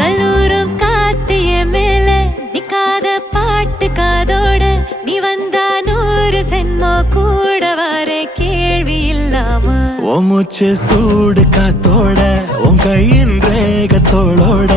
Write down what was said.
கல்லூரும் காத்திய மேல நிக்காத பாட்டு காதோட நீ வந்தா 100 சென்மோ கூட வர கேள்வி இல்லாம ஓ மூச்சு சூடு காத்தோட உன் கையின் ரேகத்தோளோட